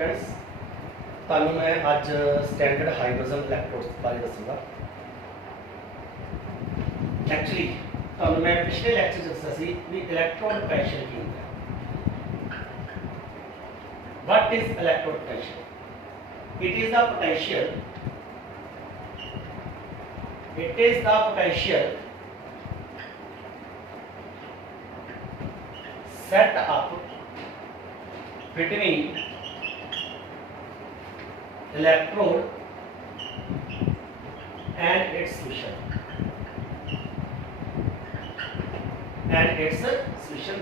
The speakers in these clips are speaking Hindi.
स्टूडेंट्स ਤੁਹਾਨੂੰ मैं अज स्टैंडर्ड हाइड्रोजन इलैक्ट्रोड्स बारे दसूँगा। एक्चुअली ਤੁਹਾਨੂੰ मैं पिछले लैक्चर दसा सी भी इलैक्ट्रोड पोटैशियम की होता है। What is electrode potassium? It is the potential set up between electrode and its solution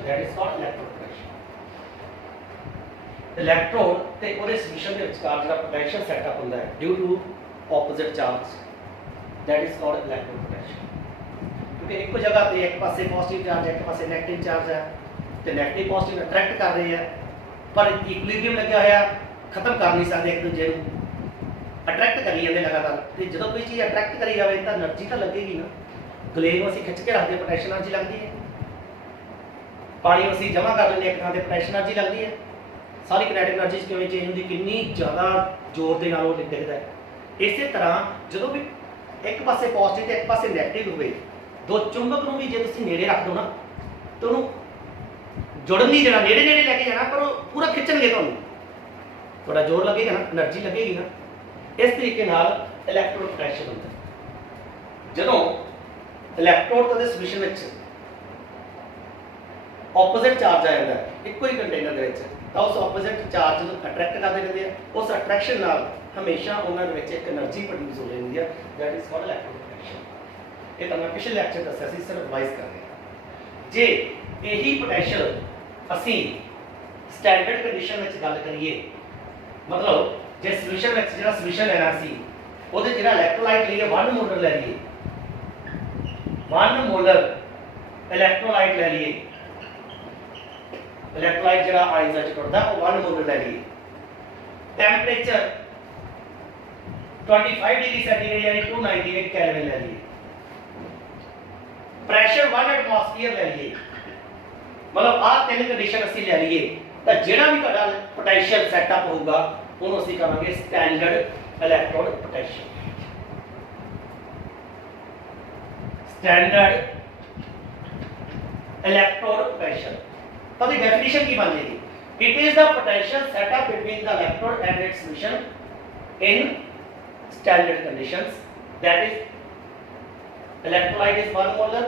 that is called electrode potential। इलैक्ट्रोड ते ਉਹਦੇ ਸੋਲੂਸ਼ਨ ਦੇ ਵਿਚਕਾਰ ਜਿਹੜਾ ਪੋਟੈਂਸ਼ੀਅਲ ਸੈਟਅਪ ਹੁੰਦਾ ਹੈ due to opposite charge that is called electrode potential। ਕਿਉਂਕਿ ਇੱਕੋ ਜਗ੍ਹਾ ਤੇ ਇੱਕ ਪਾਸੇ ਪੋਜ਼ਿਟਿਵ ਚਾਰਜ ਹੈ, ਇੱਕ ਪਾਸੇ ਨੈਗੇਟਿਵ ਚਾਰਜ ਹੈ ਤੇ ਨੈਗੇਟਿਵ ਪੋਜ਼ਿਟਿਵ ਅਟਰੈਕਟ ਕਰ ਰਹੇ ਹੈ, ਪਰ ਇਕੁਇਲਿਬਰੀਅਮ ਲੱਗਿਆ ਹੋਇਆ, ਖਤਮ ਕਰ ਨਹੀਂ ਸਕਦੇ ਇੱਕ ਦੂਜੇ ਨੂੰ, ਅਟਰੈਕਟ ਕਰੀ ਜਾਂਦੇ ਲਗਾਤਾਰ। ਤੇ ਜਦੋਂ ਕੋਈ ਚੀਜ਼ ਅਟਰੈਕਟ ਕਰੀ ਜਾਵੇ ਤਾਂ એનર્ਜੀ ਤਾਂ ਲੱਗੇਗੀ ਨਾ। ਗਲੇ ਨੂੰ ਅਸੀਂ ਖਿੱਚ ਕੇ ਰੱਖਦੇ ਪੋਟੈਂਸ਼ੀਅਲ એનર્ਜੀ ਲੱਗਦੀ ਹੈ, ਪਾਣੀ ਨੂੰ ਅਸੀਂ ਜਮ੍ਹਾਂ ਕਰ ਲੈਂਦੇ ਇੱਕ ਥਾਂ ਤੇ ਪੋਟੈਂਸ਼ੀਅਲ એનર્ਜੀ ਲੱਗਦੀ ਹੈ। ਸਾਰੀ ਕਿਨੈਟਿਕ એનર્ਜੀ ਕਿਵੇਂ ਚੇਂਜ ਹੁੰਦੀ, ਕਿੰਨੀ ਜ਼ਿਆਦਾ ਜ਼ੋਰ ਦੇ ਨਾਲ ਉਹ ਦਿਖਦਾ ਹੈ। ਇਸੇ ਤਰ੍ਹਾਂ ਜਦੋਂ ਵੀ ਇੱਕ ਪਾਸੇ ਪੋਜ਼ਿਟਿਵ ਤੇ ਇੱਕ ਪਾਸੇ ਨੈਗੇਟਿਵ ਹੋਵੇ, ਦੋ ਚੁੰਬਕ ਨੂੰ ਵੀ ਜੇ ਤੁਸੀਂ ਨੇੜੇ ਰੱਖ ਦੋ ਨਾ ਤਾਂ ਉਹਨੂੰ ਜੁੜਨ ਨਹੀਂ ਦੇਣਾ, ਨੇੜੇ ਨੇੜੇ ਲੈ ਕੇ ਜਾਣਾ, ਪਰ ਉਹ ਪੂਰਾ ਖਿੱਚਣਗੇ ਤੁਹਾਨੂੰ, ਤੁਹਾਡਾ ਜ਼ੋਰ ਲੱਗੇਗਾ ਨਾ, એનર્ਜੀ ਲੱਗੇਗੀ ਨਾ। ਇਸ ਤਰੀਕੇ ਨਾਲ ਇਲੈਕਟ੍ਰੋਡ ਪੋਟੈਂਸ਼ੀਅਲ ਹੁੰਦਾ। ਜਦੋਂ ਇਲੈਕਟ੍ਰੋਡ ਦੇ ਸੋਲੂਸ਼ਨ ਵਿੱਚ ਆਪੋਜ਼ਿਟ ਚਾਰਜ ਆ ਜਾਂਦਾ ਇੱਕੋ ਹੀ ਕੰਟੇਨਰ ਦੇ ਵਿੱਚ, ਤਾਂ ਉਸ ਆਪੋਜ਼ਿਟ ਚਾਰਜ ਨੂੰ ਅਟਰੈਕਟ ਕਰਦੇ ਰਹਿੰਦੇ ਆ। ਉਸ ਅਟਰੈਕਸ਼ਨ ਨਾਲ ਹਮੇਸ਼ਾ ਉਹਨਾਂ ਦੇ ਵਿੱਚ ਇੱਕ એનર્ਜੀ ਪ੍ਰੋਡਿਊਸ ਹੋ ਜਾਂਦੀ ਹੈ, that is called electrode potential. ਇਹ ਤਾਂ ਮੈਂ ਪਿਛਲੇ ਲੈਕਚਰ ਦੱਸਿਆ ਸੀ, ਸਿਰਫ ਰਿਵਾਈਜ਼ ਕਰ ਰਿਹਾ। ਜੇ ਇਹੀ ਪੋਟੈਂਸ਼ੀਅਲ ਅਸੀਂ ਸਟੈਂਡਰਡ ਕੰਡੀਸ਼ਨ ਵਿੱਚ ਗੱਲ ਕਰੀਏ, ਮਤਲਬ ਜੇ ਸੋਲੂਸ਼ਨ ਵਿੱਚ ਜਿਹੜਾ ਸੋਲੂਸ਼ਨ ਲੈਣਾ ਸੀ ਉਹਦੇ ਜਿਹੜਾ ਇਲੈਕਟ੍ਰੋਲਾਈਟ ਲਈਏ 1 ਮੋਲਰ ਲੈ ਲਈਏ, 1 ਮੋਲਰ ਇਲੈਕਟ੍ਰੋਲਾਈਟ ਲੈ ਲਈਏ, ਇਲੈਕਟ੍ਰੋਲਾਈਟ ਜਿਹੜਾ ਆਇਨਸ ਵਿੱਚ ਟੁੱਟਦਾ ਉਹ 1 ਮੋਲਰ ਲੈ ਲਈਏ, ਟੈਂਪਰੇਚਰ 25 डिग्री सेंटीग्रेड यानी 298 केल्विन ले लिए, प्रेशर 1 एटमॉस्फेयर ले लिए, मतलब आ तीन कंडीशन ਅਸੀਂ ਲੈ ਲਈਏ ਤਾਂ ਜਿਹੜਾ ਵੀ ਤੁਹਾਡਾ ਪੋਟੈਂਸ਼ੀਅਲ ਸੈਟਅਪ ਹੋਊਗਾ ਉਹਨੂੰ ਅਸੀਂ ਕਹਾਂਗੇ standard electrode potential. Standard electrode potential ਤਾਂ ਦੀ ਡੈਫੀਨੇਸ਼ਨ ਕੀ ਬਣ ਜਾਏਗੀ? It is the potential setup between the electrode and it's solution in standard conditions, that is electrolyte is 1 molar,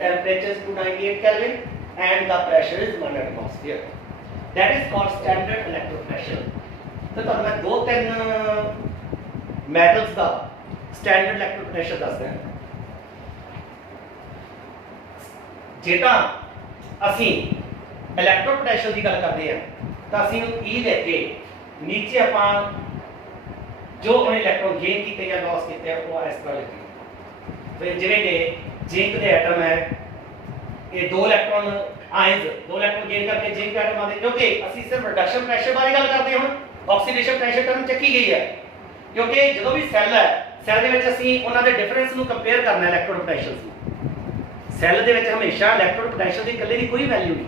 temperature is 298 Kelvin and the pressure is 1 atmosphere, that is called standard electrode pressure। तो ਤੁਹਾਨੂੰ ਮੈਂ ਦੋ ਤਿੰਨ ਮੈਟਲਸ ਦਾ ਸਟੈਂਡਰਡ ਇਲੈਕਟ੍ਰੋਡ ਪ੍ਰੈਸ਼ਰ ਦੱਸਦਾ ਹਾਂ। ਜੇ ਤਾਂ ਅਸੀਂ ਇਲੈਕਟ੍ਰੋਡ ਪੋਟੈਂਸ਼ੀਅਲ ਦੀ ਗੱਲ ਕਰਦੇ ਹਾਂ ਤਾਂ ਅਸੀਂ ਨੂੰ E ਲੈ ਕੇ ਨੀਚੇ ਆਪਾਂ जो उन्हें इलेक्ट्रॉन गेन किए या लॉस किए वो इस तरह लिखे। तो जिवें कि जिंक के एटम है, ये 2 इलेक्ट्रॉन आयंस 2 इलेक्ट्रॉन गेन करके जिंक एटम आते, क्योंकि ਅਸੀਂ सिर्फ रिडक्शन प्रेशर बारे गल करते ਹਾਂ। ऑक्सीडेशन प्रेशर टर्म ਚੱਕੀ ਗਈ ਹੈ, क्योंकि ਜਦੋਂ ਵੀ ਸੈੱਲ ਹੈ, ਸੈੱਲ ਦੇ ਵਿੱਚ ਅਸੀਂ ਉਹਨਾਂ ਦੇ ਡਿਫਰੈਂਸ ਨੂੰ ਕੰਪੇਅਰ ਕਰਨਾ ਇਲੈਕਟ੍ਰੋਡ ਪੋਟੈਂਸ਼ੀਅਲ ਨੂੰ। ਸੈੱਲ ਦੇ ਵਿੱਚ ਹਮੇਸ਼ਾ ਇਲੈਕਟ੍ਰੋਡ ਪੋਟੈਂਸ਼ੀਅਲ ਦੀ ਇਕੱਲੇ ਦੀ ਕੋਈ ਵੈਲਿਊ ਨਹੀਂ,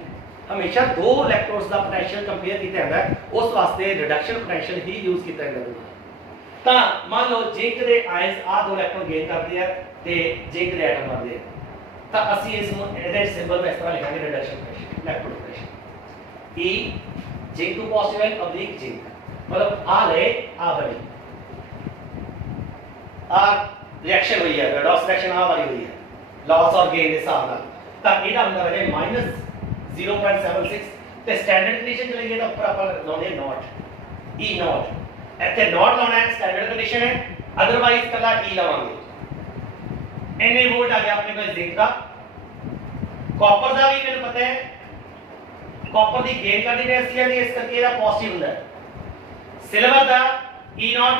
ਹਮੇਸ਼ਾ 2 ਇਲੈਕਟ੍ਰੋਡਸ ਦਾ ਪੋਟੈਂਸ਼ੀਅਲ ਕੰਪੇਅਰ ਕੀਤਾ ਜਾਂਦਾ ਹੈ। ਉਸ ਵਾਸਤੇ ਰਿਡਕਸ਼ਨ ਪੋਟੈਂਸ਼ੀਅਲ ਹੀ ਯੂਜ਼ ਕੀਤਾ ਜਾਂਦਾ ਹੈ। ਤਾਂ ਮੰਨ ਲਓ ਜਿੰਕ ਦੇ ਆਇਨਸ ਆ 2 ਇਲੈਕਟ੍ਰੋਨ ਗੇਨ ਕਰਦੇ ਆ ਤੇ ਜਿੰਕ ਦੇ ਐਟਮ ਬਣਦੇ ਆ, ਤਾਂ ਅਸੀਂ ਇਸ ਨੂੰ ਇਹਦੇ ਸਿੰਬਲ ਵਿੱਚ ਇਸ ਤਰ੍ਹਾਂ ਲਿਖਾਂਗੇ reduction pressure, electrode pressure E zinc two positive and oblique zinc, मतलब आ ले आ बनी आ रिएक्शन हुई है, रेडॉक्स रिएक्शन आ वाली हुई है लॉस और गेन के हिसाब नाल, ਤਾਂ ਇਹਦਾ ਹੁੰਦਾ ਹੈ -0.76 ਤੇ ਸਟੈਂਡਰਡ ਕੰਡੀਸ਼ਨ ਚਲੇਗੀ ਤਾਂ ਉੱਪਰ ਆਪਾਂ ਲਾਉਂਦੇ ਨੋਟ E ਨੋਟ, ਇੱਥੇ ਨੋਟ ਲਾਉਣਾ ਹੈ ਸਟੈਂਡਰਡ ਕੰਡੀਸ਼ਨ ਹੈ, ਅਦਰਵਾਈਜ਼ ਕੱਲਾ E ਲਾਵਾਂਗੇ। ਇੰਨੇ ਵੋਲਟ ਆ ਗਿਆ ਆਪਣੇ ਕੋਲ ਜ਼ਿੰਕ ਦਾ। ਕਾਪਰ ਦਾ ਵੀ ਮੈਨੂੰ ਪਤਾ ਹੈ, ਕਾਪਰ ਦੀ ਗੇਨ ਕਰਦੀ ਰੈਸੀ ਹੈ, ਇਸ ਕਰਕੇ ਇਹਦਾ ਪੋਜ਼ਿਟਿਵ ਹੁੰਦਾ ਹੈ। ਸਿਲਵਰ ਦਾ E ਨੋਟ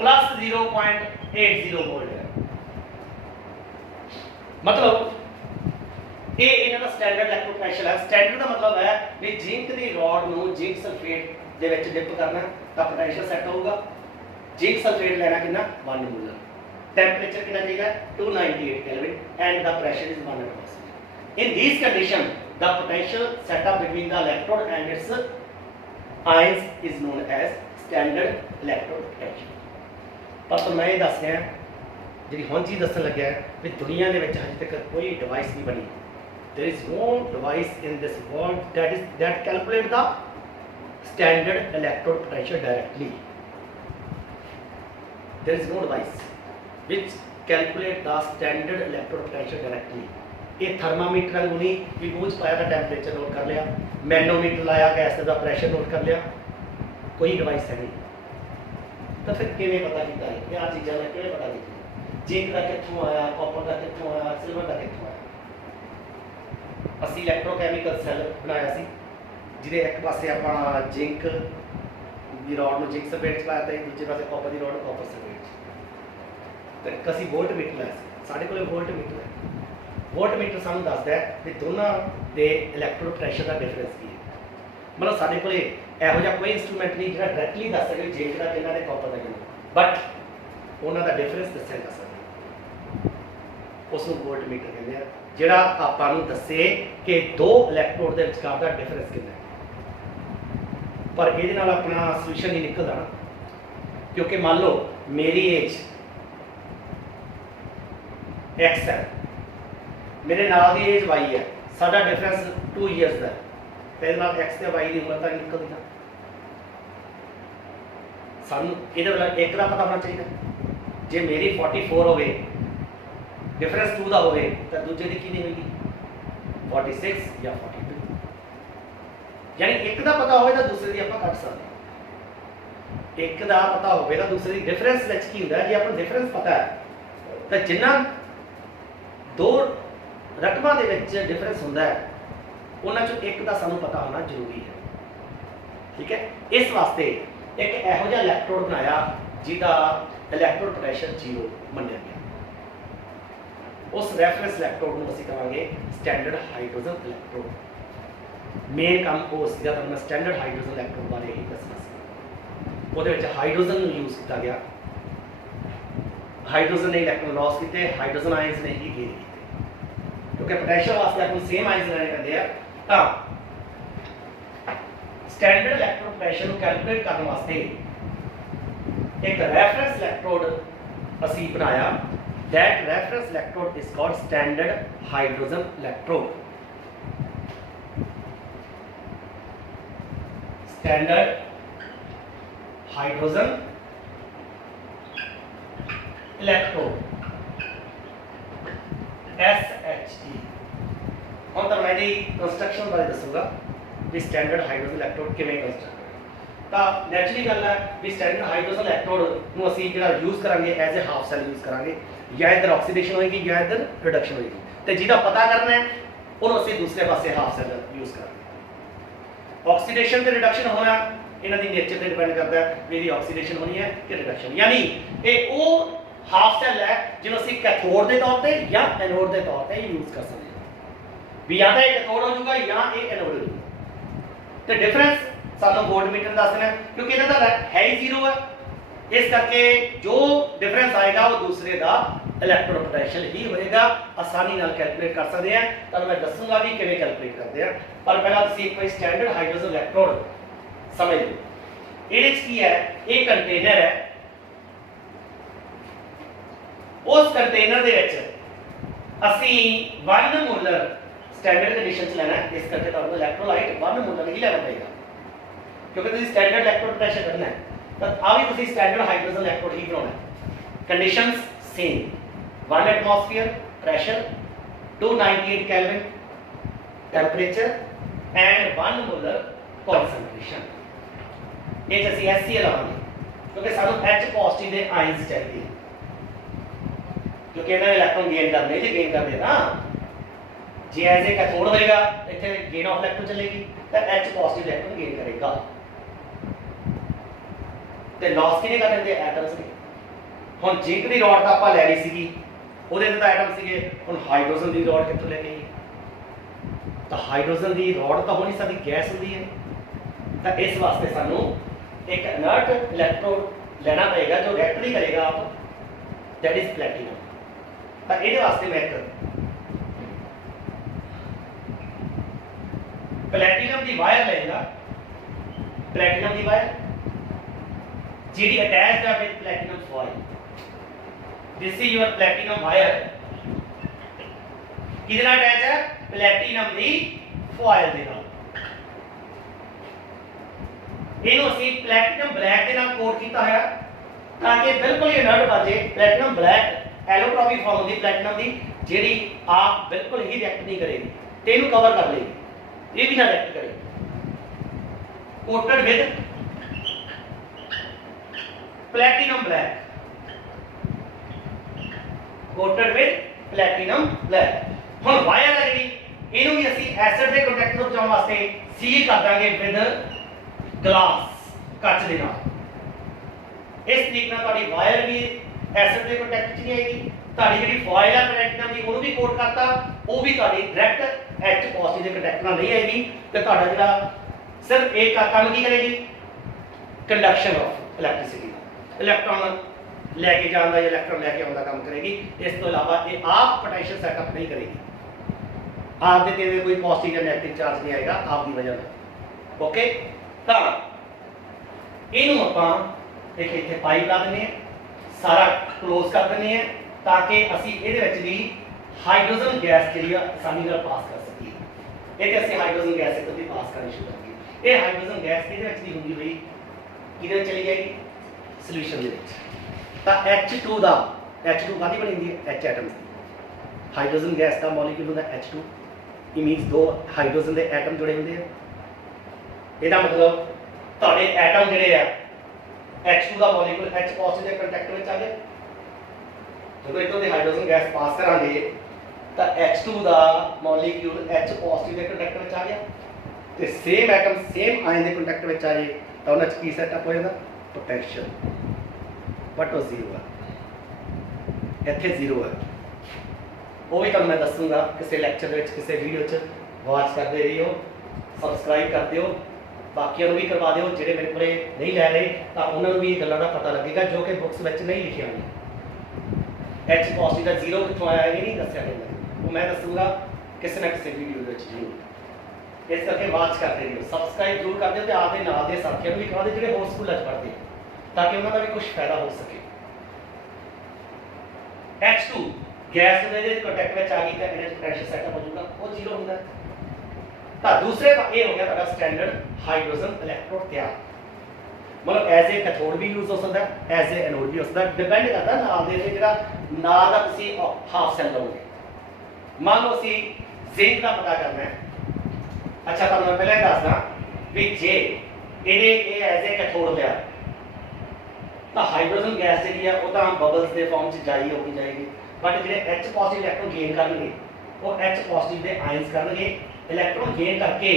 +0.80 ਵੋਲਟ ਹੈ, मतलब ये इन्हां दा स्टैंडर्ड इलेक्ट्रोड पोटेंशियल है। स्टैंडर्ड का मतलब है भी जिंक की रॉड नूं जिंक सल्फेट दे विच डिप करना तां पोटेंशियल सेट होगा। जिंक सल्फेट लेना कितना 1 मोलर, टेंपरेचर कितना चाहिए 298 kelvin and the pressure is 1 atmosphere। In these condition the potential setup between the electrode and its ions is known as standard electrode potential. पर तो मैं ये दस रहा जी हम चीज़ दसन लग्या भी दुनिया के अजे तक कोई डिवाइस नहीं बनी, there is no device in this world that calculate the standard electrode potential directly. There is no device which calculate the standard electrode potential directly. ये थर्मामीटर वालू नहीं भी मूँह च पाया टैंपरेचर नोट कर लिया, मैनोमीटर लाया गैस का प्रैशर नोट कर लिया, कोई डिवाइस है नहीं। तो फिर किमें पता किया कि आ चीज़ों का किमें पता की जिंक का कितों आया, कॉपर का कितों आया, सिल्वर का कितों आया। असी इलैक्ट्रोकैमिकल सैल बनाया सी जिहदे एक पासे आपां जिंक दी रॉड नूं जिंक सल्फेट पाया ते दूजे पासे कॉपर दी रॉड नूं कॉपर सल्फेट ते कसी वोल्ट मीटर लाया सी। साडे कोल वोल्ट मीटर है, वोल्ट मीटर सानूं दसदा है कि दोनों दे इलैक्ट्रोड प्रेशर का डिफरेंस की है। मतलब साडे कोल इहो जिहा कोई इंस्ट्रूमेंट नहीं जिहड़ा डायरैक्टली दस सके जिंक का कितना ते कॉपर का कितना, बट उन्हां दा डिफरेंस दस्सिया जा सकदा उसनूं वोल्ट मीटर कहते हैं, जिहड़ा आपां नूं दस्से कि दो इलैक्ट्रोड दे विचकार दा डिफरेंस कितना है। पर इहदे नाल अपना सोल्यूशन नहीं निकलदा ना, क्योंकि मान लो मेरी एज एक्स है, मेरे नाल दी एज वाई है, साडा डिफरेंस 2 ईयर्स का है, तो इहदे नाल एक्स ते वाई दी उम्र तो निकलदी ना। सानूं इहदे वाला एक दा पता होना चाहिए। जे मेरी 44 होवे डिफरेंस 2 का होवे तो दूजे की कितनी होगी 46 या 42। यानी एक का पता होवे तो दूसरे की आप कट सकते, एक का पता होवे तो दूसरे की डिफरेंस विच की हुंदा है। जे आपको डिफरेंस पता है तो जिन्ना दो रकमां दे विच डिफरेंस हुंदा है उन्हां चों एक का सानूं पता होना जरूरी है। ठीक है, इस वास्ते एक इहो जिहा इलैक्ट्रोड बनाया जिहदा इलैक्ट्रोड पोटेंशियल 0 मन्निया गया। उस रैफरेंस इलैक्ट्रोड को असीं कहांगे स्टैंडर्ड हाइड्रोजन इलैक्ट्रोड। मेन काम वो सीधा तो मैं स्टैंडर्ड हाइड्रोजन इलैक्ट्रोड बारे ही दसना सी। उहदे विच हाइड्रोजन यूज़ किया गया, हाइड्रोजन ने इलैक्ट्रॉन लॉस किए, हाइड्रोजन आयंस ने ही गेन किए, क्योंकि पोटेंशियल वास्ते आपको सेम आयंस लेने पैंदे आ। तां स्टैंडर्ड इलैक्ट्रोड पोटेंशियल को कैलकुलेट करने वास्ते एक रेफरेंस इलैक्ट्रोड असीं बनाया। That reference electrode is called standard hydrogen electrode. Standard hydrogen electrode SHE। हम तो मैं कंस्ट्रक्शन बारे दसूंगा भी स्टैंडर्ड हाइड्रोजन इलैक्ट्रोड किवें कंस्ट्रक्ट तो नैचुरली गल है भी स्टैंडर्ड हाइड्रोजन इलैक्ट्रोड नूं असीं जिहड़ा यूज़ करांगे as a half cell use करांगे, या इधर ऑक्सीडेशन होगी या इधर रिडक्शन होगी, तो जिहदा पता करना है उन्होंने असीं दूसरे पासे हाफ सेल यूज़ करांगे। ऑक्सीडेशन ते रिडक्शन होना इन्हां दी नेचर ते डिपेंड करता है भी ऑक्सीडेशन होनी है कि रिडक्शन। यानी ये वो हाफ सेल है जिन्होंने असीं कैथोड के तौर पर या एनोड के तौर पर यूज़ कर सकते हैं भी, या तो ये कैथोड हो जाऊगा या ये एनोड हो जाऊगा। तो डिफरेंस सानूं वोल्टमीटर दस देना, क्योंकि इन्हां दा है ही 0 है, इस करके जो डिफरेंस आएगा वो दूसरे का इलैक्ट्रोड पोटेंशियल ही होएगा। आसानी नाल कैलकुलेट कर सकते हैं, तो मैं दसूंगा भी किवें कैलकुलेट करते हैं। पर पहला तुसीं कोई स्टैंडर्ड हाइड्रोजन इलैक्ट्रोड समझ लो। इहदे विच की है, एक कंटेनर है, उस कंटेनर दे विच असीं 1 मोलर स्टैंडर्ड कंडीशन च लेना है, इस करके तुहानूं इलैक्ट्रोलाइट 1 मोलर ही लेना पड़ेगा, क्योंकि तुसीं स्टैंडर्ड इलैक्ट्रोड पोटेंशियल कढना है। तो आ भी तुसीं स्टैंडर्ड हाइड्रोजन इलैक्ट्रोड ही बनाना है। Conditions same, 1 atmosphere pressure, 298 kelvin temperature and 1 molar concentration. ये असीं HCl लावांगे क्योंकि सानूं H पॉजिटिव दे आयंस चाहिए, क्योंकि इन्हां इलैक्ट्रॉन गेन करने जे गेन करदे ना जे एज ए कैथोड होएगा इत्थे गेन ऑफ इलैक्ट्रॉन चलेगी तो H पॉजिटिव इलैक्ट्रॉन गेन करेगा। ते लॉस किने कर देंगे एटम्स ने। हुण जिंक दी रॉड तां आपां लै लई सीगी, ਉਹਦੇ ਤੇ ਤਾਂ ਐਟਮ ਸੀਗੇ, ਹੁਣ ਹਾਈਡਰੋਜਨ ਦੀ ਰੋਡ ਕਿੱਥੋਂ ਲੈ ਕੇ ਆਈਏ? ਤਾਂ ਹਾਈਡਰੋਜਨ ਦੀ ਰੋਡ ਤਾਂ ਹੋ ਨਹੀਂ ਸਕਦੀ, ਗੈਸ ਹੁੰਦੀ ਹੈ। ਤਾਂ ਇਸ ਵਾਸਤੇ ਸਾਨੂੰ ਇੱਕ ਇਨਰਟ ਇਲੈਕਟ੍ਰੋਡ ਲੈਣਾ ਪਏਗਾ ਜੋ ਰਿਐਕਟ ਨਹੀਂ ਕਰੇਗਾ ਆਪ, ਦੈਟ ਇਜ਼ ਪਲੈਟੀਨਮ। ਤਾਂ ਇਹਦੇ ਵਾਸਤੇ ਮੈਂ ਇੱਕ प्लैटिनम की वायर लेगा, प्लैटिनम की वायर जी अटैच्ड है with platinum foil. This is your platinum wire किदे नाल अटैच है, प्लैटिनम की फॉइल दे नाल। इहनूं असीं प्लैटिनम ब्लैक के नाल कोट कीता है ताकि बिल्कुल ही इनर्ट बचे। प्लैटिनम ब्लैक एलोट्रॉपिक फॉर्म होंदी प्लैटिनम की जिहड़ी आप बिल्कुल ही रिएक्ट नहीं करेगी ते इहनूं कवर कर लेगी, ये भी ना रिएक्ट करेगी। Coated with platinum black, coated with platinum black. हुण वायर है जिहड़ी इहनूं भी असीं एसिड दे कंटैक्ट नूं बचाउण वास्ते सील कर दांगे विद ग्लास, कच दे नाल। इस तरीके नाल तुहाडी वायर भी एसिड दे कंटैक्ट च नहीं आएगी। तुहाडी जिहड़ी फॉइल है प्लैटिनम दी ओनू भी कोट करता, वो भी तुहाडी डायरैक्ट एच पॉजिटिव दे कंटैक्ट नाल नहीं आएगी ते तुहाडा जिहड़ा सिर्फ एक काम की करेगी, कंडक्शन ऑफ इलैक्ट्रिसिटी, इलैक्ट्रॉन लैके जाने या इलैक्ट्रॉन लैके आने का काम करेगी। इस तो इलावा ये आप पोटेंशियल सेटअप नहीं करेगी, आप दे तेरे कोई पॉजिटिव या नेगेटिव चार्ज नहीं आएगा आपकी वजह से। ओके, तो इनू आप एक इतने पाइप ला देने, सारा क्लोज कर देने ताकि असी इहदे विच भी हाइड्रोजन गैस जी आसानी नाल पास कर सकीए। ये असीं हाइड्रोजन गैस एक भी पास करनी शुरू कर दी। ये हाइड्रोजन गैस इहदे विच भी हुंदी होई किधर चली जाएगी, सोल्यूशन दे विच। ਤਾਂ H2 ਦਾ H2 ਕਾਹਦੀ ਬਣੀ ਹੁੰਦੀ ਹੈ, H ਐਟਮ ਦੀ। ਹਾਈਡਰੋਜਨ ਗੈਸ ਦਾ ਮੋਲੀਕਿਊਲ ਹੁੰਦਾ H2, ਇਹ ਮੀਨਸ ਦੋ ਹਾਈਡਰੋਜਨ ਦੇ ਐਟਮ ਜੁੜੇ ਹੁੰਦੇ ਆ। ਇਹਦਾ ਮਤਲਬ ਤੁਹਾਡੇ ਐਟਮ ਜਿਹੜੇ ਆ H2 ਦਾ ਮੋਲੀਕਿਊਲ H ਪੋਜ਼ਿਟਿਵ ਦੇ ਕੰਟੈਕਟ ਵਿੱਚ ਆ ਗਿਆ। ਜਦੋਂ ਇਤੋਂ ਦੇ ਹਾਈਡਰੋਜਨ ਗੈਸ ਪਾਸ ਕਰਾਂਗੇ ਤਾਂ H2 ਦਾ ਮੋਲੀਕਿਊਲ H ਪੋਜ਼ਿਟਿਵ ਦੇ ਕੰਟੈਕਟ ਵਿੱਚ ਆ ਗਿਆ ਤੇ ਸੇਮ ਐਟਮ ਸੇਮ ਆਇਨ ਦੇ ਕੰਟੈਕਟ ਵਿੱਚ ਆ ਜੇ ਤਾਂ ਉਹਨਾਂ 'ਚ ਕੀ ਸੈਟਅਪ ਹੋ ਜਾਂਦਾ, पोटेंशियल। बट वो जीरो है, इतने जीरो है। वो भी तुहानूं मैं दसूंगा किसी लैक्चर किसी वीडियो च, वॉच करते रहियो, सबसक्राइब कर दिओ, बाकियों भी करवा दिओ। जिहड़े मेरे को नहीं लै रहे तो उन्होंने भी गल्लां दा पता लगेगा जो कि बुक्स में नहीं लिखिया हुई। एच पॉजिटिव का जीरो कितों आया ये नहीं दसिया गया, वो मैं दसूंगा किसी ना किसी वीडियो में जरूर। इस करके वॉच करते रहियो, सबसक्राइब जरूर कर दिओ ते आपदे नाल दे साथियों भी करा दिओ जिहड़े होर स्कूलों च पढ़दे ताकि उन्होंने भी कुछ फायदा हो सके। H2 गैस दे कंटैक्ट में आ गई तो इहदे पोटेंशियल सेटअप हो जाएगा, वो जीरो होता है। तो दूसरे ये हो गया ਤੁਹਾਡਾ स्टैंडर्ड हाइड्रोजन इलेक्ट्रोड तैयार। मतलब एज ए कैथोड भी यूज हो सकता है, एज ए एनोड भी हो सकता है, डिपेंड करता नाल दे जेड़ा नाल दा तुसी हाफ सेल लओगे। मान लो सी जिंक का पता करना है, अच्छा तो मैं पहले दसदा भी जे ਇਹਦੇ ਇਹ एज ए कैथोड लिया तो हाइड्रोजन गैस जी है वो बबल्स के फॉर्म से जाई होगी जाएगी, बट जो H पॉजिटिव इलैक्ट्रॉन गेन करेंगे वो H पॉजिटिव के आयंस करेंगे, इलैक्ट्रॉन गेन करके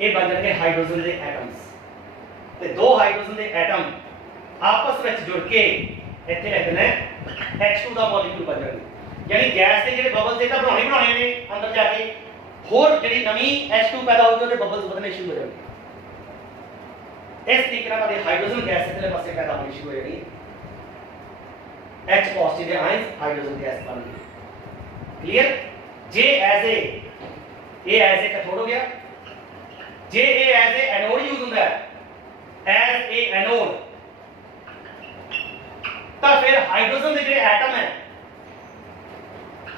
ये बन जाएंगे हाइड्रोजन के एटम्स। तो दो हाइड्रोजन के एटम आपस में जुड़ के इतने लिखना H2 का मॉलिक्यूल बन जाएंगे। यानी गैस के जो बबल्स ये बनाने ने अंदर जाके होर जी नवी H2 पैदा होगी तो बबल्स बनने शुरू हो जाएंगे। इस तरीके नाल हाइड्रोजन गैस इधरले पासे पैदा होनी शुरू हो जाएगी, H पॉजिटिव के आयंस हाइड्रोजन गैस बन गई। क्लियर? जे एज ए कैथोड हो गया, जे एज ए एनोड यूज होता है एज ए एनोड, तो फिर हाइड्रोजन के जो एटम है,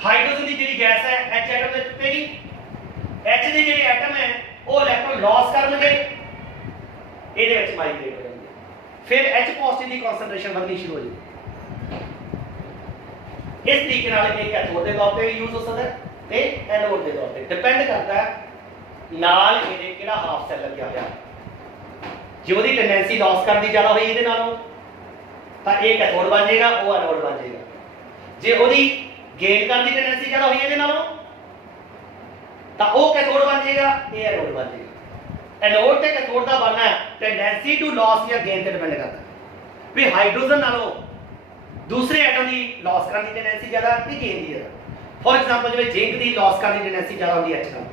हाइड्रोजन की जी गैस है H एटम में चुकेगी, H के जो एटम है वो इलैक्ट्रॉन लॉस करनगे, ਇਹਦੇ ਵਿੱਚ ਮਾਈਗ੍ਰੇਟ ਹੋ ਜਾਂਦੇ, ਫਿਰ H ਪੋਜ਼ਿਟਿਵ ਦੀ ਕਨਸੈਂਟ੍ਰੇਸ਼ਨ ਵਧਣੀ ਸ਼ੁਰੂ ਹੋ ਜਾਂਦੀ। ਇਸ ਤਰੀਕੇ ਨਾਲ ਇਹ ਕੈਥੋਡ ਦੇ ਤੌਰ ਤੇ ਯੂਜ਼ ਹੋ ਸਕਦਾ ਹੈ ਤੇ ਐਨੋਡ ਦੇ ਤੌਰ ਤੇ, ਡਿਪੈਂਡ ਕਰਦਾ ਹੈ ਨਾਲ ਇਹਦੇ ਕਿਹੜਾ ਹਾਫ ਸੈਲ ਲੱਗਿਆ ਹੋਇਆ। ਜੇ ਉਹਦੀ ਟੈਂਡੈਂਸੀ ਲੌਸ ਕਰਨ ਦੀ ਜ਼ਿਆਦਾ ਹੋਈ ਇਹਦੇ ਨਾਲੋਂ ਤਾਂ ਇਹ ਕੈਥੋਡ ਬਣ ਜਾਏਗਾ, ਉਹ ਐਨੋਡ ਬਣ ਜਾਏਗਾ। ਜੇ ਉਹਦੀ ਗੇਨ ਕਰਨ ਦੀ ਟੈਂਡੈਂਸੀ ਜ਼ਿਆਦਾ ਹੋਈ ਇਹਦੇ ਨਾਲੋਂ ਤਾਂ ਉਹ ਕੈਥੋਡ ਬਣ ਜਾਏਗਾ, ਇਹ ਐਨੋਡ ਬਣ ਜਾਏਗਾ। एनोड ते कैथोड का बनना टेंडेंसी टू लॉस या गेन ते डिपेंड करता है भी हाइड्रोजन नालों दूसरे एटम की लॉस करने की टेंडेंसी ज्यादा कि गेन की ज्यादा। फॉर एग्जांपल जो जिंक की लॉस करने की टेंडेंसी ज्यादा होती है H नालों,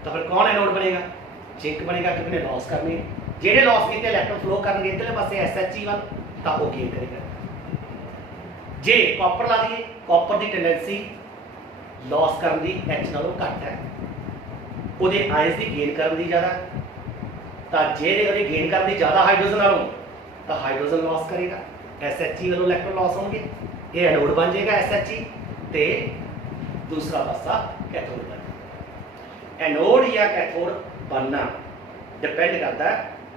तो फिर कौन एनोड बनेगा, जिंक बनेगा क्योंकि लॉस करने जेडे लॉस किए इलेक्ट्रॉन फ्लो करनगे इधरले पासे SH1 तो वो गेन करेगा। जे कॉपर ला दिए, कॉपर की टेंडेंसी लॉस करने की H नालों घट है, ਉਹਦੇ ਆਇਨਸ ਦੀ ਗੇਨ ਕਰਨ ਦੀ ਜ਼ਿਆਦਾ, ਤਾਂ ਜਿਹੜੇ ਉਹਦੇ ਗੇਨ ਕਰਨ ਦੀ ਜ਼ਿਆਦਾ ਹਾਈਡਰੋਜਨ ਨਾਲੋਂ ਤਾਂ ਹਾਈਡਰੋਜਨ ਲਾਸ ਕਰੇਗਾ, SHE ਵੱਲੋਂ ਇਲੈਕਟ੍ਰੋਨ ਲਾਸ ਹੋਣਗੇ, ਇਹ ਐਨੋਡ ਬਣ ਜਾਏਗਾ SHE ਤੇ दूसरा पासा कैथोड बनना। एनोड या कैथोड बनना डिपेंड करता है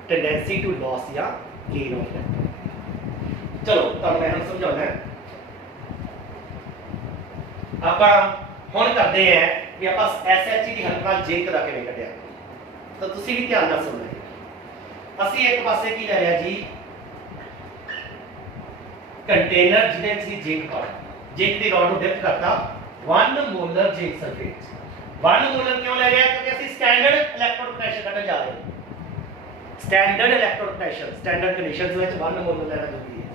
टेंडेंसी टू लॉस या गेन ऑफ इलेक्ट्रॉन। चलो तुहानू मैं समझाना आपां हुण करते हैं कि आपां SHE की हेल्प नाल जिंक दा किवें कढिया, तो तुसीं भी ध्यान नाल सुणना। असीं एक पासे की ले लिया जी कंटेनर जिहदे विच जिंक पा, जिंक दी रॉड नूं डिप करता 1 मोलर जिंक सल्फेट। 1 मोलर क्यों ले रहे हैं? क्योंकि असं स्टैंडर्ड इलेक्ट्रोड पोटेंशियल कटन जा रहे हैं। Standard electrode potential standard conditions में 1 मोलर लेना जरूरी है।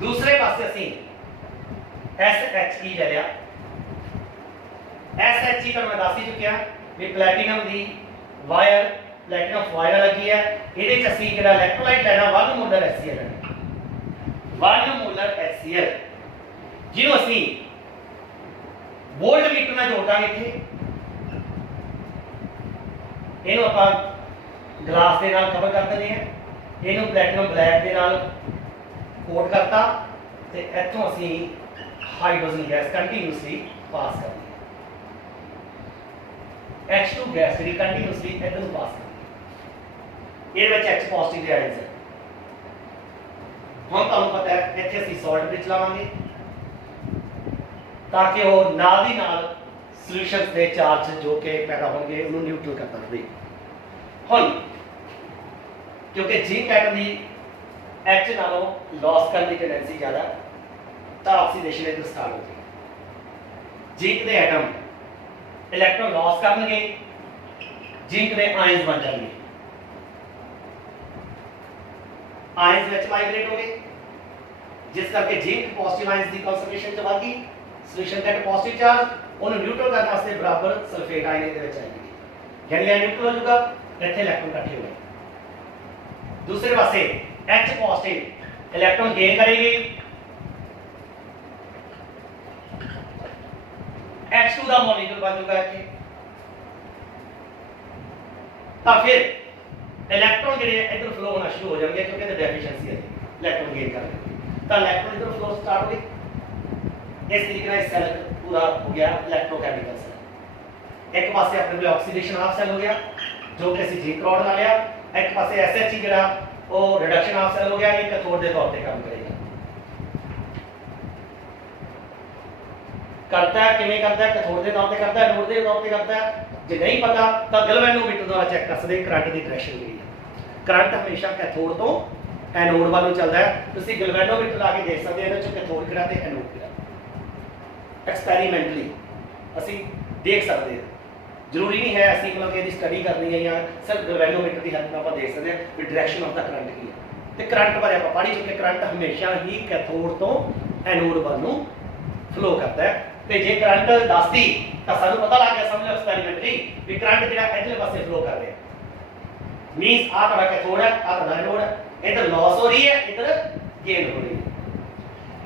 दूसरे पासे असं SHE ले लिया। SHE तो मैं दस ही चुकिया भी प्लैटिनम की वायर प्लैटिनम फॉयल लगी है, ये असी इलेक्ट्रोलाइट लेना 1 मोलर HCl लेना, 1 मोलर HCl जिन्हों असी वोल्ट मीटर में जोड़ देंगे। इत्थे इहनूं आपां ग्लास दे नाल कवर कर दिंदे हैं, इहनूं प्लैटिनम ब्लैक दे नाल कोट करता ते इत्थों असीं हाइड्रोजन गैस कंटीन्यूअसली पास कर दी, H2 गैस जी कंटीन्यूअसली इधर नूं पास कर दी, इहदे विच H पॉजिटिव दे आयन्स है। हुण तुहानूं पता है इत्थे असीं सॉल्ट ब्रिज लावांगे ताकि वो नाल दी नाल सॉल्यूशंस दे चार्ज जो कि पैदा होंगे उन्होंने न्यूट्रल करता रहे। हुण क्योंकि जिंक एटम की H नालों लॉस करने की टेंडेंसी ज़्यादा, तो ऑक्सीडेशन इधर स्टार्ट हो जाएगी। जिंक के एटम इलेक्ट्रॉन लॉस करनगे, जिंक के आयन्स बन जाएंगे, आयन्स विच माइग्रेट हो गए, जिस करके जिंक पॉजिटिव आयन्स की कॉन्सनट्रेशन च बढ़ गई, सॉल्यूशन का पॉजिटिव चार्ज उन्हें न्यूट्रल करने वास्ते बराबर सल्फेट आयन दे विच आएगी, यानी ये न्यूट्रल हो जाएगा, इत्थे इलेक्ट्रॉन इकट्ठे हो गए। दूसरे पासे H पॉजिटिव इलेक्ट्रॉन गेन करेगी, H2 का मॉलिक्यूल बन चुका है, तो फिर इलेक्ट्रॉन जो इधर फ्लो होना शुरू हो जाएंगे क्योंकि इधर डेफिशिएंसी है इलेक्ट्रॉन गेन करने, तो इलेक्ट्रॉन इधर फ्लो स्टार्ट हो गई। इस तरीके से सेल पूरा हो गया इलेक्ट्रोकेमिकल सेल। एक पासे अपने लिए ऑक्सीडेशन हाफ सेल हो गया जो कि असीं जिंक रॉड ला लिया, एक पासे SHE जिहड़ा वो रिडक्शन हाफ सेल हो गया, ये कैथोड के तौर पर काम करेगा। करता है किवें करता है? कैथोड के तौर पर करता है, एनोड के तौर पर करता है। जो नहीं पता तो गैल्वेनोमीटर द्वारा चेक कर सकते करंट की डायरेक्शन की है। करंट हमेशा कैथोड तो एनोड वालों चलता है, तुसीं गैल्वेनोमीटर ला के देख सकते हैं इहदे विच कैथोड किहड़ा ते एनोड किहड़ा एक्सपेरीमेंटली असी देख सकते हैं। जरूरी नहीं है असी मतलब कि स्टडी करनी है या सिर्फ गैल्वेनोमीटर की हेल्प नाल देख सकते हैं कि डायरेक्शन ऑफ द करंट की है। तो करंट बारे आप पढ़ी चुके, करंट हमेशा ही कैथोड तो एनोड वाल नूं फ्लो करता है। तो जे करंट दसदी तो सानूं पता लग गया समझ लो एक्सपेरीमेंटली भी करंट जिहड़ा इधरले पासे फ्लो कर रहा है, मींस आ तुहाडा कैथोड है, आ तुहाडा एनोड है, इधर लॉस हो रही है, इधर गेन हो रही है।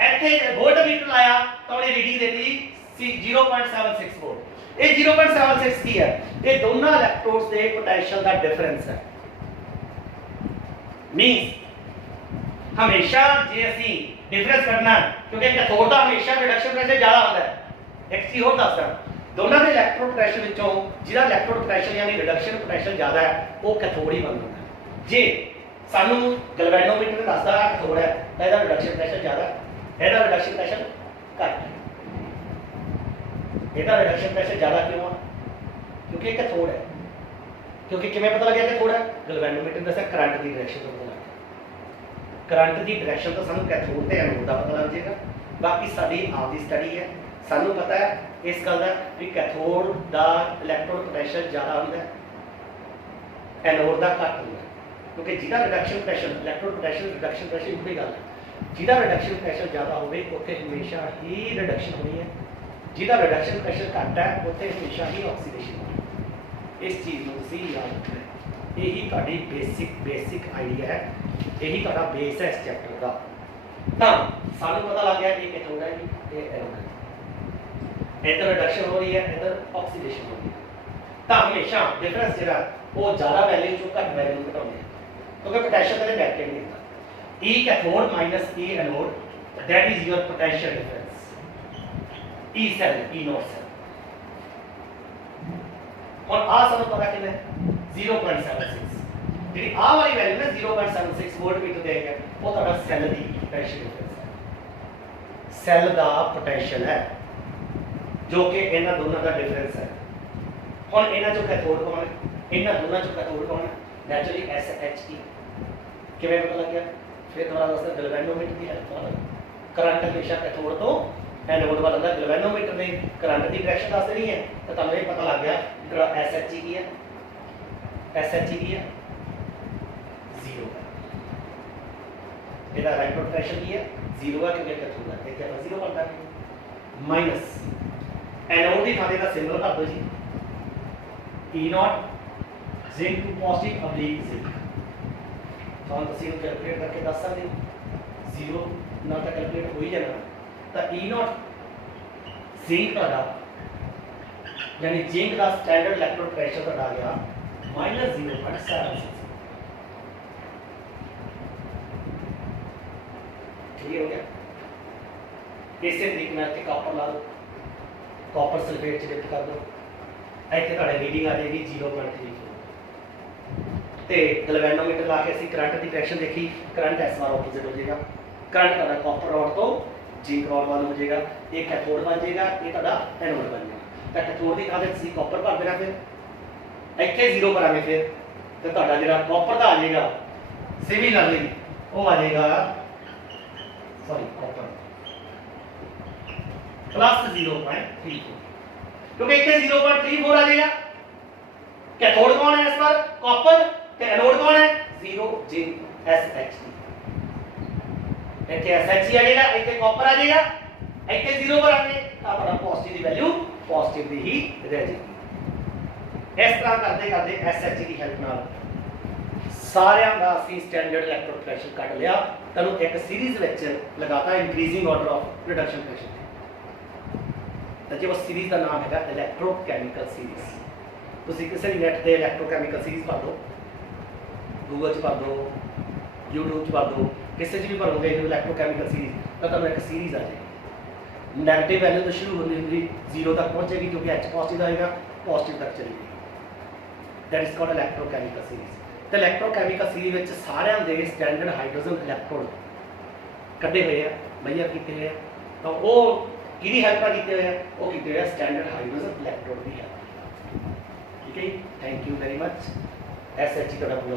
ਇੱਥੇ ਵੋल्ट मीटर लाया तो ਉਹਨੇ ਰੀਡਿੰਗ देती 0.76 वोल्ट। ਇਹ 0.76 ਕੀ ਹੈ? ਇਹ ਦੋਨਾਂ ਇਲੈਕਟ੍ਰੋਡਸ ਦੇ ਪੋਟੈਂਸ਼ੀਅਲ ਦਾ ਡਿਫਰੈਂਸ ਹੈ। मींस हमेशा जे ਅਸੀਂ डिफरेंस करना क्योंकि कैथोड ਦਾ हमेशा रिडक्शन प्रेशर ਜ਼ਿਆਦਾ ਹੁੰਦਾ ਹੈ। एक चीज और दसदा दोनों के इलेक्ट्रोड पोटेंशियल ਵਿੱਚੋਂ ਜਿਹਦਾ इलेक्ट्रोड पोटेंशियल यानी रिडक्शन पोटेंशियल ਜ਼ਿਆਦਾ ਹੈ ਉਹ कैथोड ही बनता है। जे ਸਾਨੂੰ गैल्वेनोमीटर ਦੱਸਦਾ कैथोड है ਤਾਂ ਇਹਦਾ रिडक्शन पोटेंशियल ਜ਼ਿਆਦਾ है, ਇਹਦਾ रिडक्शन पोटेंशियल घट है। ਇਹਦਾ रिडक्शन पोटेंशियल ਜ਼ਿਆਦਾ क्यों है? क्योंकि कैथोड है। क्योंकि किवें पता लग गया कैथोड है? गैल्वेनोमीटर दस्या करंट की डायरेक्शन तो पता लग गया। करंट की डायरेक्शन तो सानू कैथोड ते एनोड का पता लग जाएगा। बाकी साडी आपकी स्टडी है, सानू पता है इस गल का भी कैथोड का इलेक्ट्रोड पोटेंशियल ज़्यादा होता है, एनोड का घट होता है। क्योंकि जिहदा reduction potential electrode potential reduction potential उही गल है, जिहदा रिडक्शन पोटेंशियल ज़्यादा होवे उत्थे हमेशा ही रिडक्शन होनी है, जिहदा रिडक्शन पोटेंशियल घट है उत्थे हमेशा ही ऑक्सीडेशन होनी है। इस चीज़ को तुसीं याद रखना है। यही तुहाडी बेसिक आइडिया है, यही तुहाडा बेस है इस चैप्टर का। तो सानू पता लग गया कि कैथोड है ये एनोड है, इधर रिडक्शन हो रही है, इधर ऑक्सीडेशन हो रही है। ਤਾਂ ਹਮੇਸ਼ਾ ਡਿਫਰੈਂਸ ਜਿਹੜਾ ਉਹ ਜ਼ਿਆਦਾ ਵੈਲਿਊ ਚੋਂ ਘੱਟ ਵੈਲਿਊ ਘਟਾਉਂਦੇ ਕਿਉਂਕਿ ਪੋਟੈਂਸ਼ੀਅਲ ਦੇ ਬੈਕ ਨਹੀਂ ਹੁੰਦਾ E cathode minus E anode, that is your potential difference. E cell, E not cell. और आ सब पता कितना है 0.76 ਜਿਹੜੀ ਆ ਵਾਲੀ ਵੈਲਿਊ ਹੈ 0.76 ਵੋਲਟ ਮੀਟਰ ਦੇ ਹੈ ਉਹ ਤੁਹਾਡਾ ਸੈੱਲ ਦੀ ਪੋਟੈਂਸ਼ੀਅਲ ਡਿਫਰੈਂਸ ਹੈ ਸੈੱਲ ਦਾ ਪੋਟੈਂਸ਼ੀਅਲ ਹੈ ਜੋ ਕਿ ਇਹਨਾਂ ਦੋਨਾਂ ਦਾ ਡਿਫਰੈਂਸ ਹੈ ਹੁਣ ਇਹਨਾਂ ਚੋਂ ਕੈਥੋਡ ਕੌਣ ਹੈ ਇਹਨਾਂ ਦੋਨਾਂ ਚੋਂ ਕੈਥੋਡ ਕੌਣ ਹੈ ਨੈਚੁਰਲੀ SHE ਕਿਵੇਂ ਪਤਾ ਲੱਗਿਆ फिर दोबारा दोस्तों गैल्वेनोमीटर की हेल्प ਨਾਲ करंट हमेशा कैथोड तो एनोड वाला ਹੁੰਦਾ गैल्वेनोमीटर ने करंट ਦੀ डायरेक्शन ਦੱਸ ਰਹੀ ਹੈ ਤਾਂ ਤੁਹਾਨੂੰ ਇਹ ਪਤਾ ਲੱਗ ਗਿਆ ਜਿਹੜਾ SHE ਕੀ ਹੈ SHE ਕੀ ਹੈ 0 ਹੈ ਇਹਦਾ इलेक्ट्रोड प्रेशर ਕੀ है 0 ਹੈ ਕਿਉਂਕਿ कैथोड ਹੈ ਇੱਥੇ ਆਪਾਂ 0 ਬਣਦਾ ਹੈ ਮਾਈਨਸ एनोड ਦੀ ਥਾਂ ਤੇ ਦਾ ਸਿੰਬਲ ਕਰ ਦਿਓ ਜੀ E0 zinc two positive oblique zinc तो हम तुम कैलकुलेट करके दस सकते हो 0 ना तो कैलकुलेट हो ही जाना तो E0 जिंक ਤੁਹਾਡਾ यानी जिंक का स्टैंडर्ड इलेक्ट्रोड प्रेशर ਤੁਹਾਡਾ आ गया -0.76 क्लियर हो गया इसे देखना कि कॉपर ला दो कॉपर सल्फेट च लिफ्ट कर दो ਇੱਥੇ ਤੁਹਾਡੇ ਰੀਡਿੰਗ आ जाएगी 0.34 ਤੇ ਗੈਲਵੇਨੋਮੀਟਰ ਲਾ ਕੇ ਅਸੀਂ ਕਰੰਟ ਦੀ ਡਾਇਰੈਕਸ਼ਨ ਦੇਖੀ ਕਰੰਟ ਇਸ ਵਾਰ ਆਪੋਜ਼ਿਟ ਹੋ ਜਾਏਗਾ ਕਰੰਟ ਤੁਹਾਡਾ ਕਾਪਰ ਰੋਡ ਤੋਂ ਜ਼ਿੰਕ ਰੋਡ ਵੱਲ ਹੋ ਜਾਏਗਾ ਇਹ ਕੈਥੋਡ ਬਣ ਜਾਏਗਾ ਇਹ ਤੁਹਾਡਾ ਐਨੋਡ ਬਣ ਜਾਏਗਾ ਤਾਂ ਕੈਥੋਡ ਦੀ ਥਾਂ ਤੇ ਤੁਸੀਂ ਕਾਪਰ ਭਰ ਦੇਣਾ ਫਿਰ ਇੱਥੇ 0 ਭਰਾਂਗੇ ਫਿਰ ਤੇ ਤੁਹਾਡਾ ਜਿਹੜਾ ਕਾਪਰ ਦਾ ਆ ਜਾਏਗਾ ਸਿਮਿਲਰਲੀ ਉਹ ਆ ਜਾਏਗਾ ਸੌਰੀ ਕਾਪਰ प्लस 0.34 क्योंकि इतने 0.34 आ जाएगा कैथोड कौन है इस पर कॉपर ते एनोड कौन है 0 जिंक SHE इतने SHE आ जाएगा इतने कॉपर आ जाएगा इतने 0 पर आने आपका पॉजिटिव की वैल्यू पॉजिटिव दी ही रह जाएगी इस तरह करते करते SHE की हेल्प नाल सारिਆਂ ਦਾ ਅਸੀਂ स्टैंडर्ड इलेक्ट्रोड प्रेशर ਕੱਢ ਲਿਆ ਤੁਹਾਨੂੰ ਇੱਕ ਸੀਰੀਜ਼ ਵਿੱਚ ਲਗਾਤਾ ਇੰਕਰੀਜ਼ਿੰਗ ਆਰਡਰ ਆਫ ਰਿਡਕਸ਼ਨ प्रेशर ਤਾਂ ਜੇ ਉਹ ਸੀਰੀਜ਼ ਦਾ ਨਾਮ ਹੈਗਾ ਇਲੈਕਟ੍ਰੋਕੈਮੀਕਲ ਸੀਰੀਜ਼ ਤੁਸੀਂ ਕਿਸੇ ਵੀ ਨੈਟ ਤੇ ਇਲੈਕਟ੍ਰੋਕੈਮੀਕਲ ਸੀਰੀਜ਼ ਭਰ ਦਿਓ ਗੂਗਲ 'ਚ ਭਰ ਦਿਓ YouTube 'ਚ ਭਰ ਦਿਓ ਕਿਸੇ 'ਚ ਵੀ ਭਰੋਗੇ ਇਲੈਕਟ੍ਰੋਕੈਮੀਕਲ ਸੀਰੀਜ਼ ਤਾਂ ਤੁਹਾਨੂੰ ਇੱਕ ਸੀਰੀਜ਼ ਆ ਜਾਏਗੀ ਨੈਗੇਟਿਵ ਵੈਲਿਊ ਤੋਂ ਸ਼ੁਰੂ ਹੁੰਦੀ 0 ਤੱਕ ਪਹੁੰਚੇਗੀ ਕਿਉਂਕਿ H ਪੋਜ਼ਿਟਿਵ ਆਏਗਾ ਪੋਜ਼ਿਟਿਵ ਤੱਕ ਚਲੀ ਜਾਏਗੀ ਦੈਟ ਇਜ਼ ਕਾਲਡ ਇਲੈਕਟ੍ਰੋਕੈਮੀਕਲ ਸੀਰੀਜ਼ ਤੇ ਇਲੈਕਟ੍ਰੋਕੈਮੀਕਲ ਸੀਰੀਜ਼ ਵਿੱਚ ਸਾਰਿਆਂ ਦੇ ਸਟੈਂਡਰਡ ਹਾਈਡਰੋਜਨ ਇਲੈਕਟ੍ਰੋਡ ਕੱਢੇ ਹੋਏ ਆ ਬਈਆ ਕੀਤੇ ਹੋਏ ਆ ਤਾਂ ਉਹ किहदी हेल्प ਨਾਲ ਕੀਤੇ ਹੋਏ ਆ ਉਹ ਕੀਤੇ ਹੋਏ ਆ ਸਟੈਂਡਰਡ ਹਾਈਡਰੋਜਨ ਇਲੈਕਟ੍ਰੋਡ ਦੀ ਹੈਲਪ ਠੀਕ ਹੈ thank you very much SHE ਤੁਹਾਡਾ ਪੂਰਾ